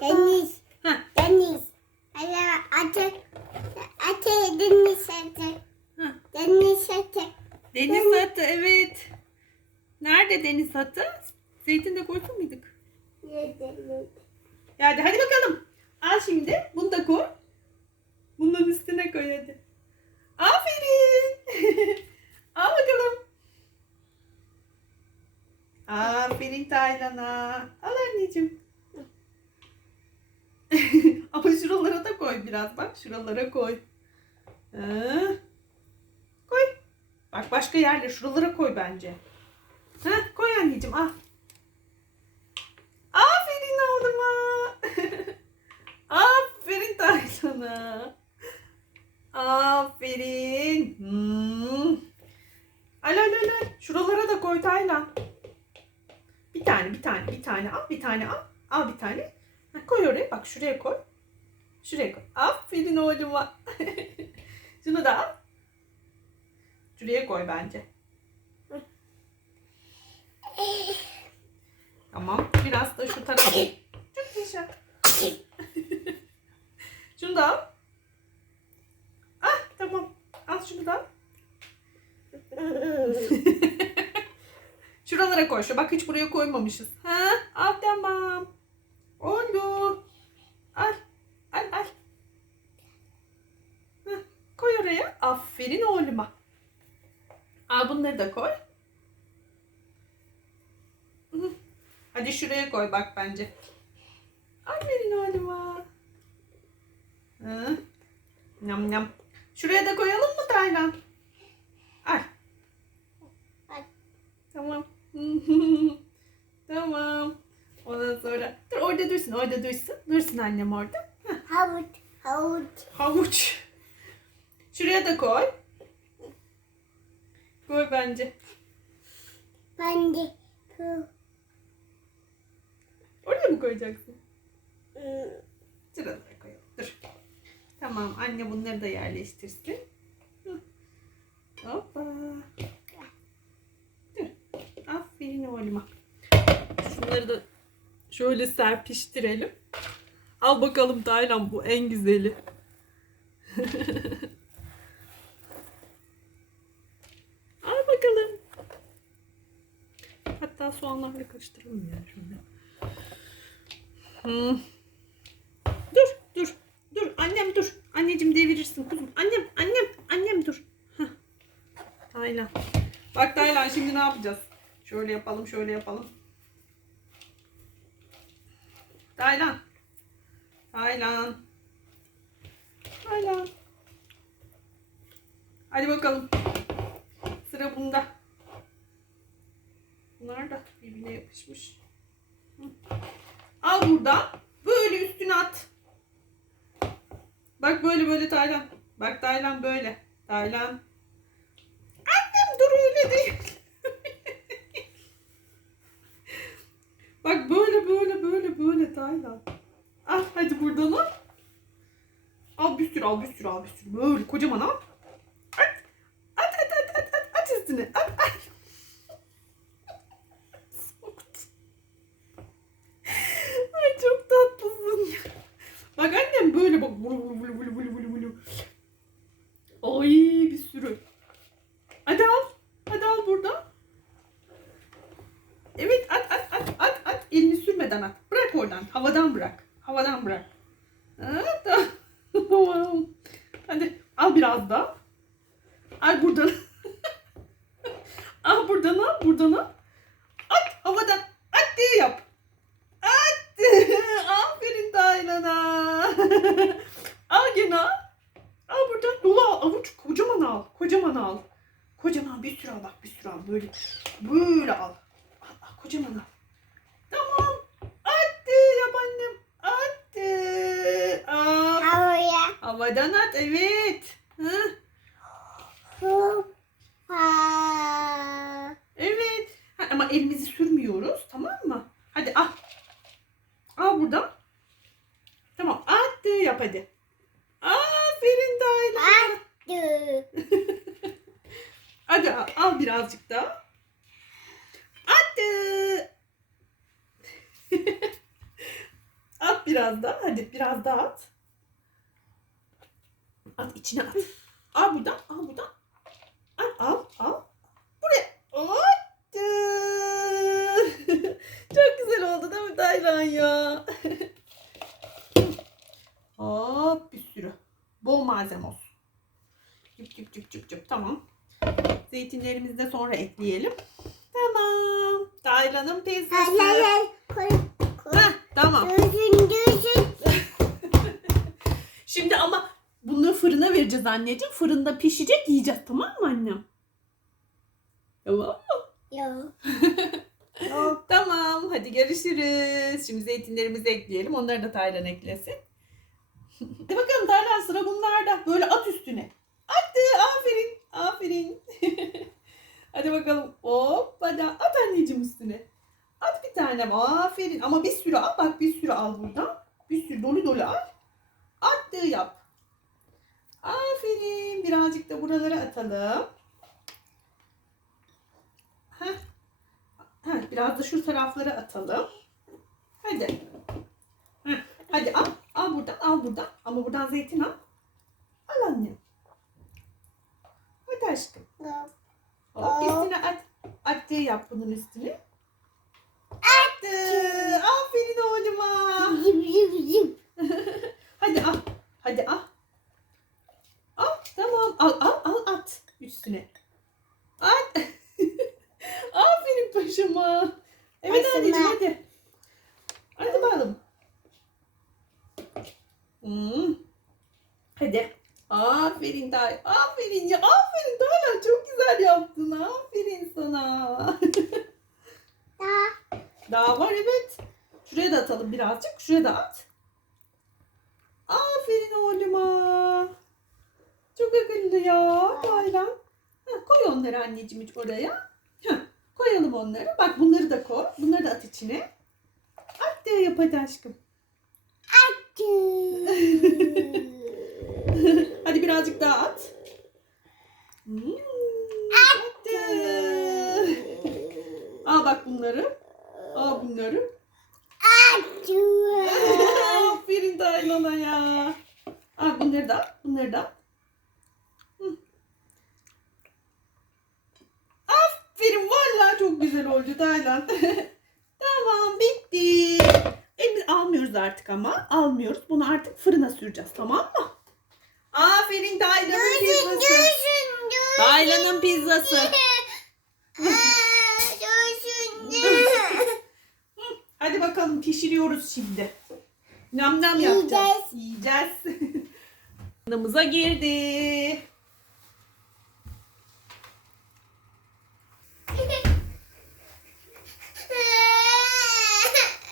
Deniz. Heh. Deniz. Hala atı. Atı deniz atı. Heh. Deniz atı. Deniz atı evet. Nerede deniz atı? Zeytin de koysun muyduk? Deniz. Yani hadi bakalım. Al şimdi. Bunu da koy. Bunun üstüne koy hadi. Aferin. Al bakalım. Aferin Taylan'a. Al anneciğim. Ama şuralara da biraz bak. Şuralara koy. Ha. Koy. Bak başka yerlere şuralara koy bence. Ha, koy anneciğim al. Aferin oğluma. Aferin Taylan'a. Aferin. Hmm. Al al al al. Şuralara da koy Taylan. Bir tane bir tane bir tane al bir tane al. Al bir tane. Ha, koy oraya bak şuraya koy. Şuraya koy. Aferin oğluma. Şunu da al. Şuraya koy bence. Tamam. Biraz da şu tarafa. Çok yaşa. Şunu da al. Ah tamam. Al şunu da al. Şuralara koy. Şu bak hiç buraya koymamışız. Ha? Al tamam. Oldu. Al al. Heh, koy oraya. Aferin oğluma. Al bunları da koy. Hadi şuraya koy bak bence. Aferin oğluma. Hı. Nam nam. Şuraya da koyalım mı Taylan? Al. Al. Tamam. tamam. Ondan sonra dur orada dursun orada dursun. Dursun annem orada. Havuç. Havuç. Havuç. Şuraya da koy. Koy bence. Ben de. Bu. Oraya mı koyacaksın? ıı, Şuraya koyalım. Dur. Tamam anne bunları da yerleştirsin. Hoppa. Dur. Aferin oğluma. Şunları da şöyle serpiştirelim. Al bakalım Taylan bu en güzeli. Al bakalım. Hatta soğanlarla karıştıralım ya şöyle. Hmm. Dur, dur, dur. Annem dur. Anneciğim devirirsin kuzum. Annem, annem, annem dur. Hah. Taylan. Bak Taylan şimdi ne yapacağız? Şöyle yapalım, şöyle yapalım. Taylan. Taylan. Taylan. Hadi bakalım. Sıra bunda. Birbirine yapışmış. Al buradan. Böyle üstüne at. Bak böyle böyle Taylan. Bak Taylan böyle. Taylan. Annem dur öyle değil. Bak böyle böyle böyle böyle Taylan. Al hadi buradan al. Al bir sürü al bir sürü al bir sürü. Böyle kocaman al. At. At at at at at, at üstüne. At at. Soktu. Ay çok tatlısın ya. Bak annem böyle bak. Vulu vulu vulu vulu vulu vulu vulu. Ay bir sürü. Hadi al. Hadi al burada. Evet at at at at at. Elini sürmeden at. Bırak oradan. Havadan bırak. Havadan bırak. Tamam. Hadi al biraz daha. Al buradan. al buradan al. Buradan al. At havadan. At diye yap. At. Aferin Taylan'a. al gene al. Al buradan dolu al. Avuç kocaman al. Kocaman al. Kocaman bir sürü al bak bir sürü al. Böyle böyle al. Al, al kocaman al. Tamam. Attı yap annem. Attı. Al. Havaya. Havadan at evet. Hı, evet. Ha, ama elimizi sürmüyoruz tamam mı? Hadi al. Al buradan. Tamam attı yap hadi. Aferin Taylan. Attı. Hadi al, al birazcık daha. Attı. At biraz daha. Hadi biraz daha at. At içine at. Al buradan. Al buradan. Al al al. Buraya. Attı. Çok güzel oldu değil mi Taylan ya? Hop bir sürü. Bol malzeme olsun. Cüp cüp cüp cüp cüp. Tamam. Zeytinlerimizi de sonra ekleyelim. Tamam. Taylan'ın. Hayır. Koy. Heh, tamam. Gözün gözün. Şimdi ama bunu fırına vereceğiz anneciğim. Fırında pişecek yiyeceğiz tamam mı annem? Tamam mı? Yok. Tamam hadi görüşürüz. Şimdi zeytinlerimizi ekleyelim. Onları da Taylan eklesin. Hadi bakalım Taylan sıra bunlarda. Böyle at üstüne. Attı. Aferin. Aferin. hadi bakalım. Hop hadi at anneciğim üstüne. Tane. Aferin. Ama bir sürü al. Bak bir sürü al buradan. Bir sürü dolu dolu al. Attığı yap. Aferin. Birazcık da buralara atalım. Heh. Heh, biraz da şu taraflara atalım. Hadi. Heh, hadi al. Al buradan, al buradan. Ama buradan zeytin al. Al annem. Hadi aşkım. Hop, üstüne at. Attığı yap bunun üstüne. Attı. Aferin oğluma. Zip zip zip. Hadi al. Hadi al. Al tamam. Al al al at üstüne. At. Aferin paşama. Evet Paşama. anneciğim hadi. Hadi bakalım. Hmm. Hadi. Aferin Day. Aferin ya. Aferin Dayla. Çok güzel yaptın. Aferin sana. Daha. Var evet. Şuraya da atalım birazcık. Şuraya da at. Aferin oğluma. Çok akıllı ya Taylan. Heh, koy onları anneciğim oraya. Heh, koyalım onları. Bak bunları da koy. Bunları da at içine. At diye yap hadi aşkım. hadi birazcık daha at. Hmm, attı. Al bak bunları. Al bunları. Aferin Taylan'a ya. Al bunları da bunları da. Aferin valla çok güzel oldu Taylan. tamam bitti. E, biz almıyoruz artık ama. Almıyoruz. Bunu artık fırına süreceğiz tamam mı? Aferin Taylan'ın pizzası. Taylan'ın pizzası. Bakalım pişiriyoruz şimdi. Nam nam yapacağız. Yiyeceğiz. Fırınımıza girdi.